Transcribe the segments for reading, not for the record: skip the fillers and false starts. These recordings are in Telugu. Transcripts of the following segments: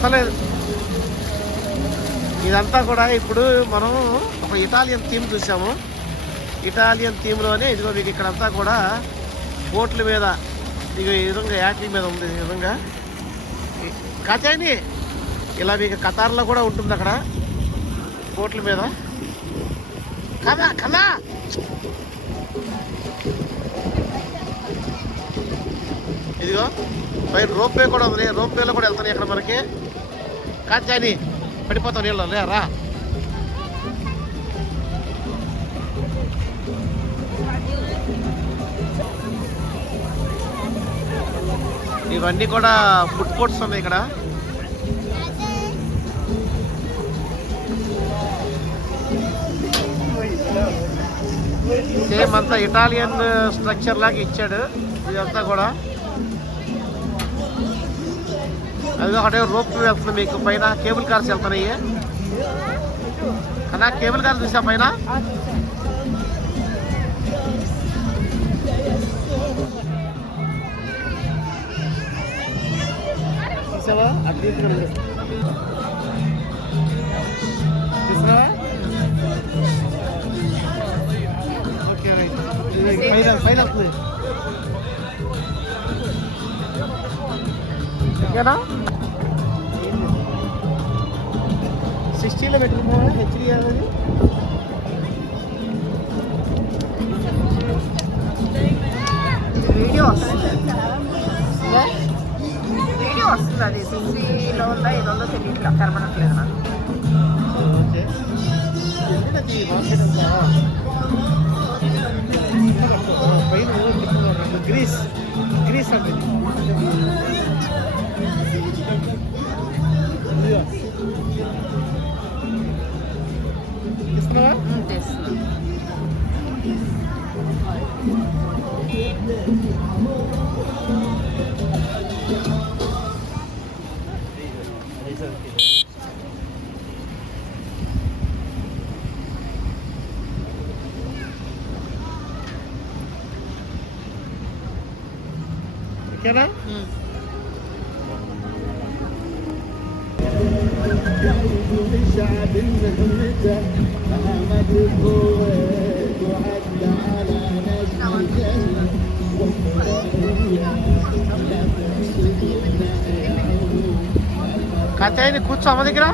అసలే ఇదంతా కూడా ఇప్పుడు మనం ఒక ఇటాలియన్ థీమ్ చూసాము. ఇటాలియన్ థీమ్లోనే ఇదిగో మీకు ఇక్కడంతా కూడా బోట్ల మీద ఇక ఈ విధంగా యాక్టింగ్ మీద ఉంది. ఈ విధంగా కాచాయిని ఇలా మీకు కతార్లో కూడా ఉంటుంది అక్కడ బోట్ల మీద. కదా కదా ఇదిగో పైన రోప్వే కూడా ఉంది. రోప్వేలో కూడా వెళ్తున్నాయి ఇక్కడ మనకి. కాచాయిని పడిపోతావు నీళ్ళు లేరా. ఇవన్నీ కూడా ఫుడ్ కోర్ట్స్ ఉన్నాయి ఇక్కడ. సేమ్ అంతా ఇటాలియన్ స్ట్రక్చర్ లాగా ఇచ్చాడు ఇదంతా కూడా. అది ఒకటే రోప్ వెళ్తుంది మీకు పైన. కేబుల్ కార్స్ వెళ్తున్నాయి కదా. కేబుల్ కార్స్ చూసా పైన. చూసావా అది చూసావా. Okay right. పైన వస్తుంది ఓకేనా. 60లో పెట్టుకున్నావా హెచ్డి అది. వీడియో వస్తుంది అది 60లో ఉందా 7లో తెలియట్లా కనబడట్లేదు నాకు. ఓకే పైన గ్రీస్ గ్రీస్ అంటే తీసుకున్నావా. ఓకేనా. కాచాయిని కూర్చో అమ్మ దగ్గర.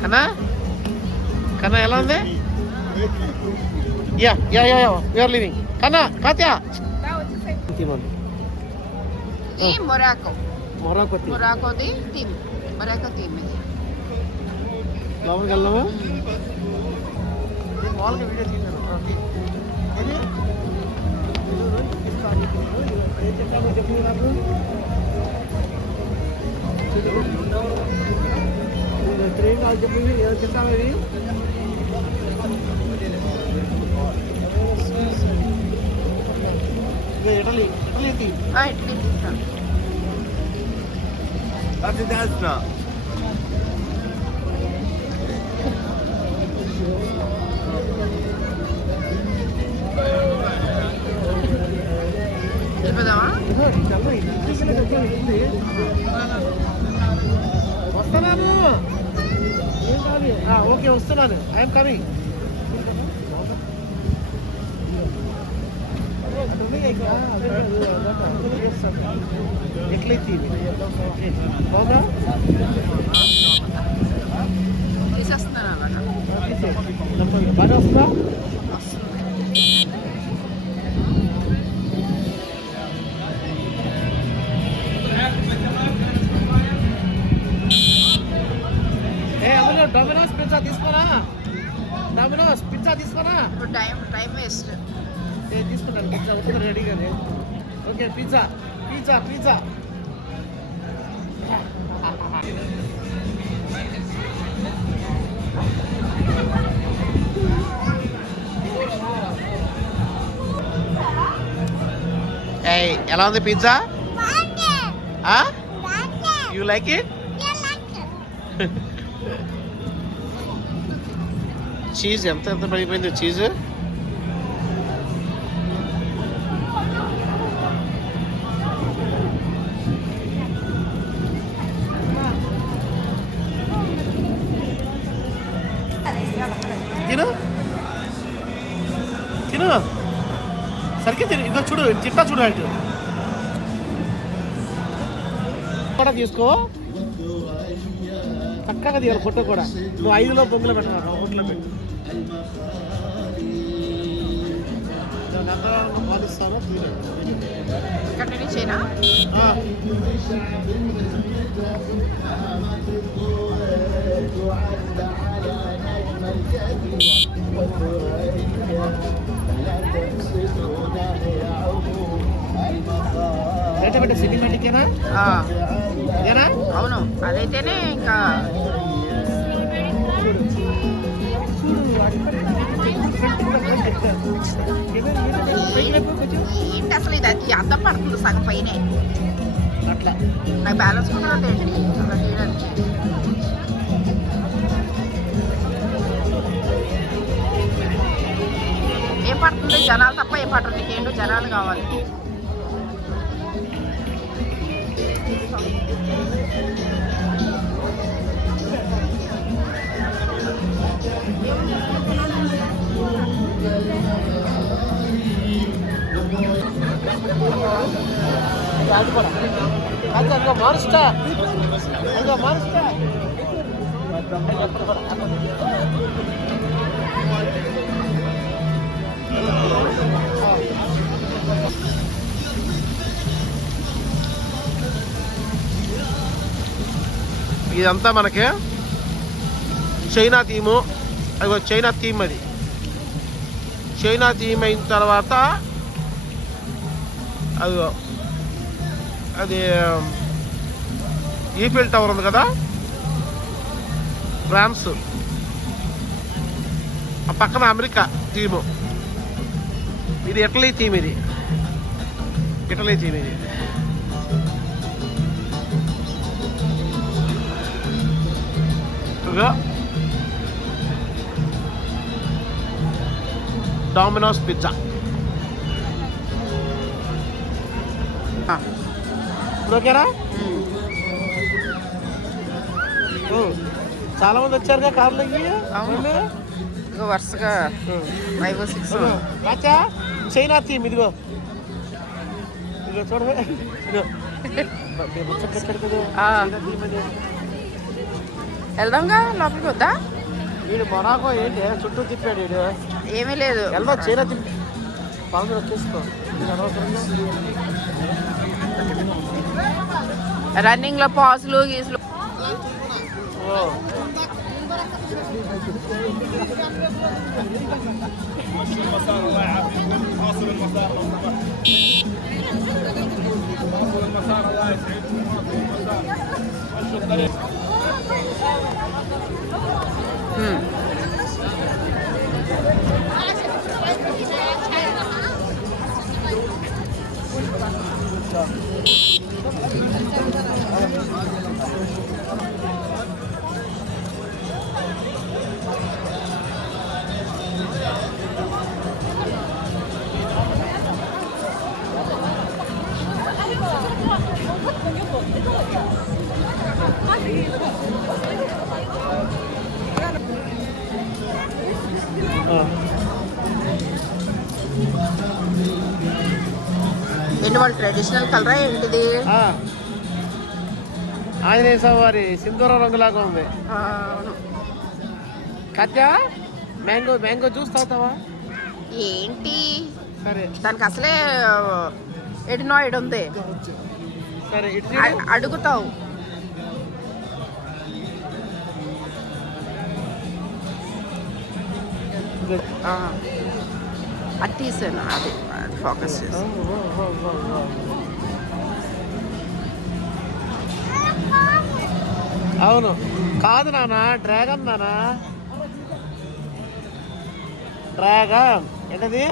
కన్నా కన్నా ఎలా ఉంది. Yeah yeah yeah you're living కన్నా కాత్యా. మొరాకో మొరాకోది థీమ్. మొరాకో థీమ్ లోపలికి వెళ్దాము. మామూలుగా వీడియో తీసాను. ట్రైన్ వాళ్ళు చెప్పింది చెప్తాను. ఇది ఇటలీ ఇటలీ అది దాచిన వస్తున్నాను. ఏం కావాలి. ఓకే వస్తున్నాను. I'm coming. ఎట్లయితే బాగా బాగా వస్తుందా. డొమినోస్ పిజ్జా తీసుకోనా. డొమినోస్ పిజ్జా తీసుకోనా. Time waste. తీసుకుంటాను పిజ్జా వస్తుంది రెడీగానే. Okay pizza pizza pizza. ఎలా ఉంది pizza. You like it. Cheese ఎంత ఎంత పడిపోయింది చీజ్. చూడు చిట్టా చూడు అటు కూడా తీసుకో చక్కగా తీయాలి ఫోటో కూడా నువ్వు 5లో 9లో పెట్టాను ఫోటోలో పెట్టు పాలిస్తాను కంటిన్యూ చేయనా పెట్ట సినిమాటికేనా ఏనా అవును అదైతేనే ఇంకా ఏంటి అసలు ఇది అది అద్దం పడుతుంది సగం పైనే అట్లా నాకు బ్యాలెన్స్ కూడా ఏంటి అలా చేయడానికి ఏం పడుతుంది జనాలు తప్ప ఏం పట్టదు నీకేంటో జనాలు కావాలి అందుకో మారుస్తా అందుకో మారుస్తా ఇదంతా మనకి చైనా థీము అదిగో చైనా థీమ్ అది చైనా థీమ్ అయిన తర్వాత అదిగో అది ఈఫిల్ టవర్ ఉంది కదా ఫ్రాన్స్ ఆ పక్కన అమెరికా థీము ఇది ఇటలీ థీమ్ ఇది ఇటలీ థీమ్ ఇది డామినోస్ పిజ్జా ఓకేనా చాలా మంది వచ్చారుగా కార్లకి అవును వరుసగా 5 or 6 రాచా చైనా థీమ్ ఇదిగో ఇదిగో చూడవే ఇదిగో వెళ్దాంగా లోపలికి వద్దా వీడు మొనాకో ఏంటి చుట్టూ తిప్పాడు వీడు ఏమీ లేదు వెళ్దాం చైనా తిప్పి పాలు వచ్చేసుకో రన్నింగ్ లో పాసులు గీసులు ఏంటి వాళ్ళు ట్రెడిషనల్ కలరా ఏంటిది ఆంజనేయ స్వామి వారి సింధూర రంగులాగా ఉంది అవును కత్యా మ్యాంగో మ్యాంగో జ్యూస్ తాగుతావా ఏంటి సరే దానికి అసలే ఎడినాయిడ్ ఉంది సరే ఇటు అడుగుతావు అది తీసాను అది ఫోకస్ చేసి అవును కాదు నాన్న డ్రాగన్ నానా డ్రాగన్ ఏంటది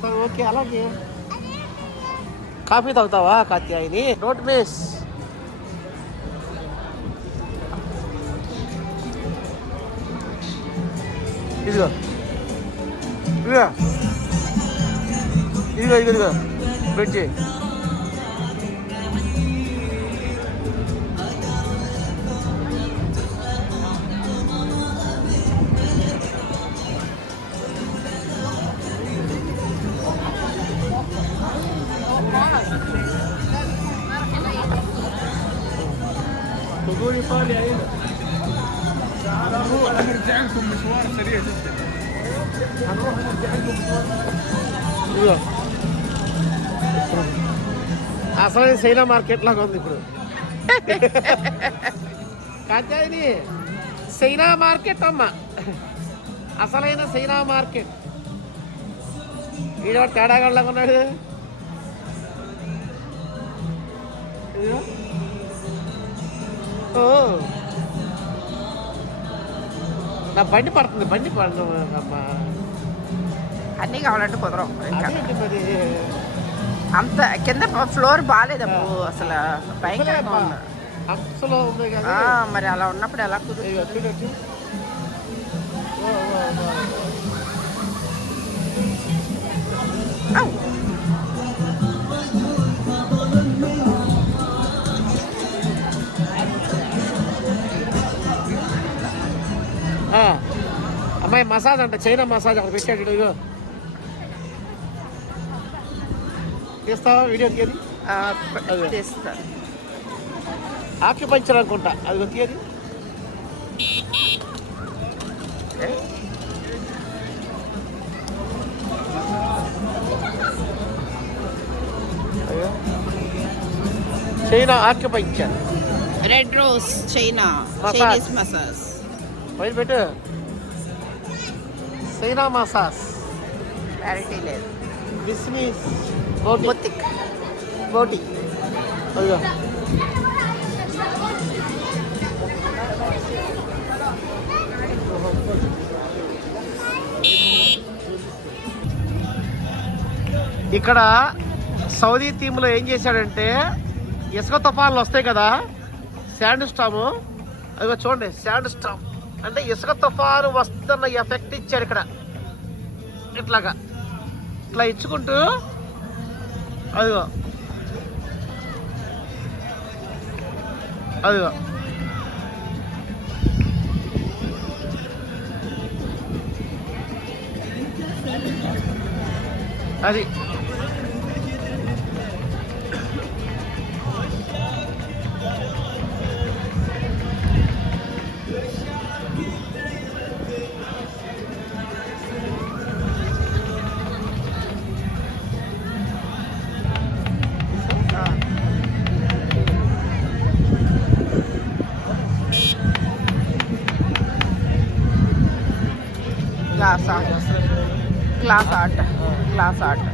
సరే ఓకే అలాగే కాఫీ తాగుతావా కాత్యాయిని నోట్ మిస్ ఇదిగో ఇదిగో ఇదిగో ఇదిగో పెట్టి حضور ايطاليا هنا. هنروح نرجع لكم مشوار سريع جدا. هنروح نرجع لكم مشوار. అసలు చైనా మార్కెట్ లాగా ఉంది ఇప్పుడు. కాచాయిని చైనా మార్కెట్ అమ్మ, అసలైన చైనా మార్కెట్. ఈడో తేడాగాళ్ళగా ఉన్నాడు. ఓ నా బండి పడుతుంది, బండి పడుతుంది అమ్మా. అన్నీ కావాలంటే కుదరవు ఇంకా. అదేంటి మరి అంత కింద ఫ్లోర్ బాగాలేదమ్ము అసలు, భయంకరంగా ఉంది. హంసలో ఉంది కదా. మరి అలా ఉన్నప్పుడు ఎలా కుదురు? అమ్మాయి మసాజ్ అంట, చైనా మసాజ్ అక్కడ పెట్టాడు. ఇదిగో తీస్తావా వీడియో తీయది? తీస్తాను. ఆక్యుపంచర్ అనుకుంటా, అది తీయది. China acupuncture, red rose China Massage. Chinese massage. పైన పెట్టు. చైనా మసాజ్, క్లారిటీ లేదు. బిస్మిస్ బోటి బొత్తిక్ బోటి. అదిగో ఇక్కడ సౌదీ థీమ్లో ఏం చేశాడంటే, ఇసుక తుఫాన్లు వస్తాయి కదా, శాండ్ స్టాము. అదిగో చూడండి, శాండ్ స్టామ్ అంటే ఇసుక తుఫాను వస్తున్న ఎఫెక్ట్ ఇచ్చారు ఇక్కడ. ఇట్లాగా ఇట్లా ఇచ్చుకుంటూ అదిగో అదిగో అది glass art, glass art, glass art.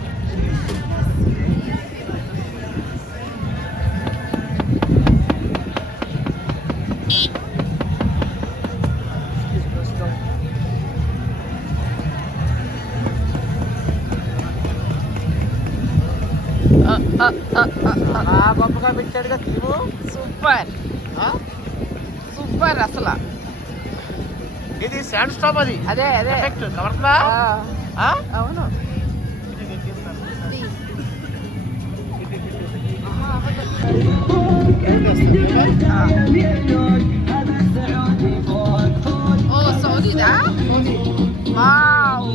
గొప్పగా పెట్టాడుగా థీము. సూపర్ సూపర్ అసలు. ఇది శాండ్ స్టామ్, అది అదే అదే ఎఫెక్ట్ కవర్తుందా? అవును. ఓ సౌదీదా? వావ్.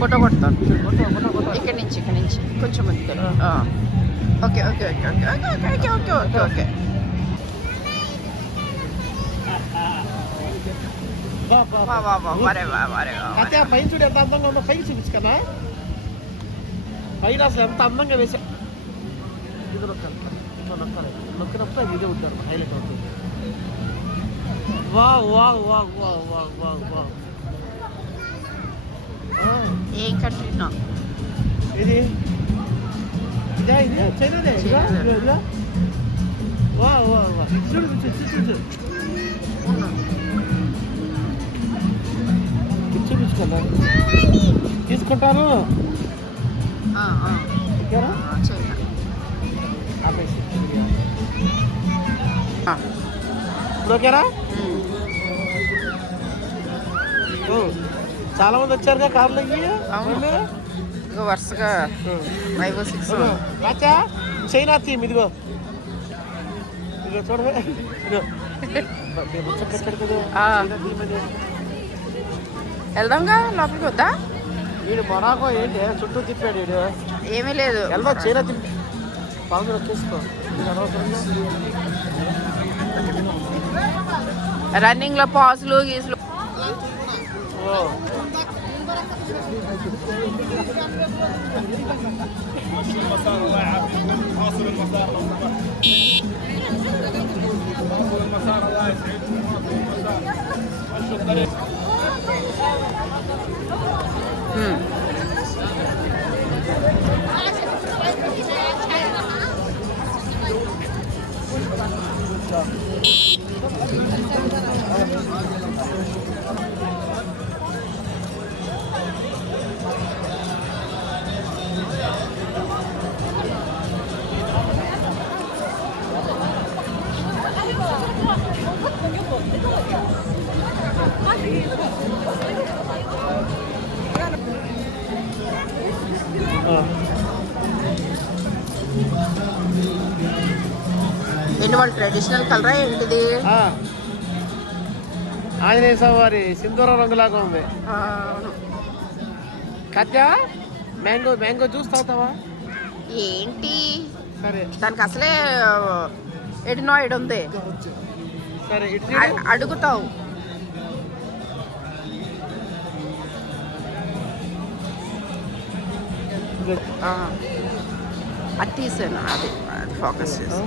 ఫోటో కొడతాను ఇక్కడి నుంచి కొంచెం ముందుకు. Okay okay okay okay okay okay okay okay okay. వా వా వా వరే వా వరే వా. అయితే ఆ పైన చూడు ఎంత అందంగా ఉందో, పైకి చూపించు కదా. పైన అసలు ఎంత అందంగా వేసా. ఇది నొక్కినప్పుడు అది ఇదే ఉంటారు, హైలైట్ అవుతుంది. వా వా వా వా వా వా వా. ఏ కంట్రీనో ఇది? ఇదే ఇది చైనానే. వా వా వా. చూడు చూడు చూపించుకోండి, తీసుకుంటాను. చైనా. ఆపేసి ఇప్పుడు ఓకేనా చాలా మంది వచ్చారుగా కార్లకి. అవును. ఇగో వరుసగా 5 or 6 రాచా చైనా థీమ్ ఇదిగో ఇదిగో చూడవే ఇదిగో వెళ్దాంగా లోపలికి వద్దా? వీడు మొరాకో ఏంటి చుట్టూ తిప్పాడు వీడు. ఏమీ లేదు. వెళ్దాం చైనా థీమ్ పాలు వచ్చేసుకో. రన్నింగ్ లో పాసులు గీసులు. ఏంటి వాళ్ళు ట్రెడిషనల్ కలరా ఏంటిది? ఆంజనేయ స్వామి వారి సింధూరం రంగులాగా ఉంది. కత్యా మ్యాంగో మ్యాంగో జ్యూస్ తాగుతావా? ఏంటి సరే దానికి అసలే ఎడినాయిడ్ ఉంది. సరే అడుగుతావు. అది తీసాను, అది ఫోకస్ చేసి.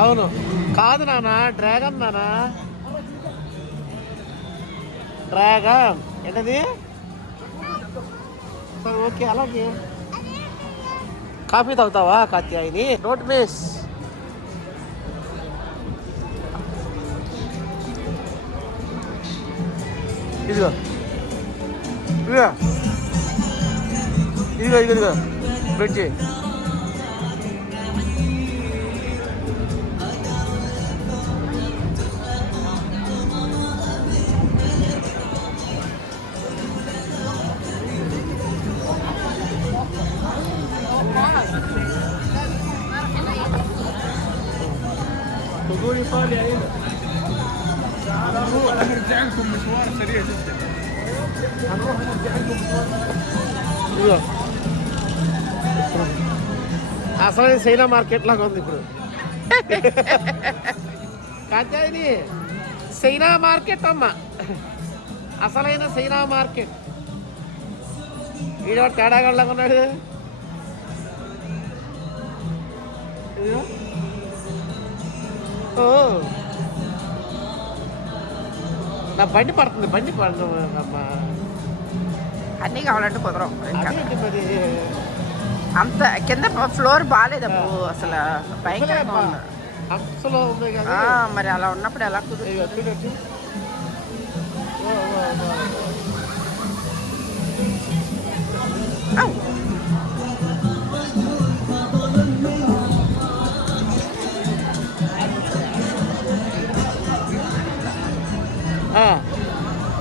అవును కాదు నాన్న డ్రాగన్ నానా డ్రాగన్ ఏంటది? సరే ఓకే అలాగే. కాఫీ తాగుతావా కాత్యాయిని? Don't miss. ఇదిగో ఇదిగో ఇదిగో ఇదిగో బ్రిడ్జి. تقولي طالع هنا. هنروح نرجع لكم مشوار سريع جدا. هنروح نرجع لكم مشوار. అసలు చైనా మార్కెట్ లాగా ఉంది ఇప్పుడు. కాచాయిని చైనా మార్కెట్ అమ్మ, అసలైన చైనా మార్కెట్. వీడు తేడాగా ఉన్నాడు. ఓ నా బండి పడుతుంది అమ్మా. అన్నీ కావాలంటే కుదరవు. అదేంటి మరి అంత కింద ఫ్లోర్ బాగాలేదమ్ము అసలు, భయంకరంగా ఉంది. అంతలో ఉంది కదా. మరి అలా ఉన్నప్పుడు ఎలా కుదురు?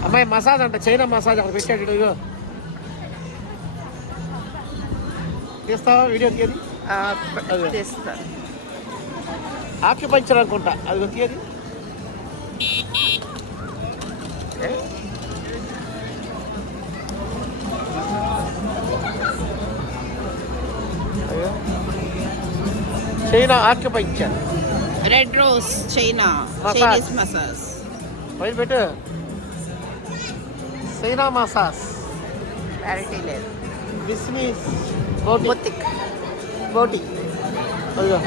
అమ్మాయి మసాజ్ అంట, చైనా మసాజ్ అక్కడ పెట్టాడు. ఇదిగో తీస్తావా వీడియో తీయది? తీస్తాను. ఆక్యుపంచర్ అనుకుంటా, అదిగో తీయది. China acupuncture. Red rose China Chinese massage పైన పెట్టు. చైనా మసాజ్ క్లారిటీ లేదు. బిస్మిస్ బొత్తిక్ బోటి. అదిగో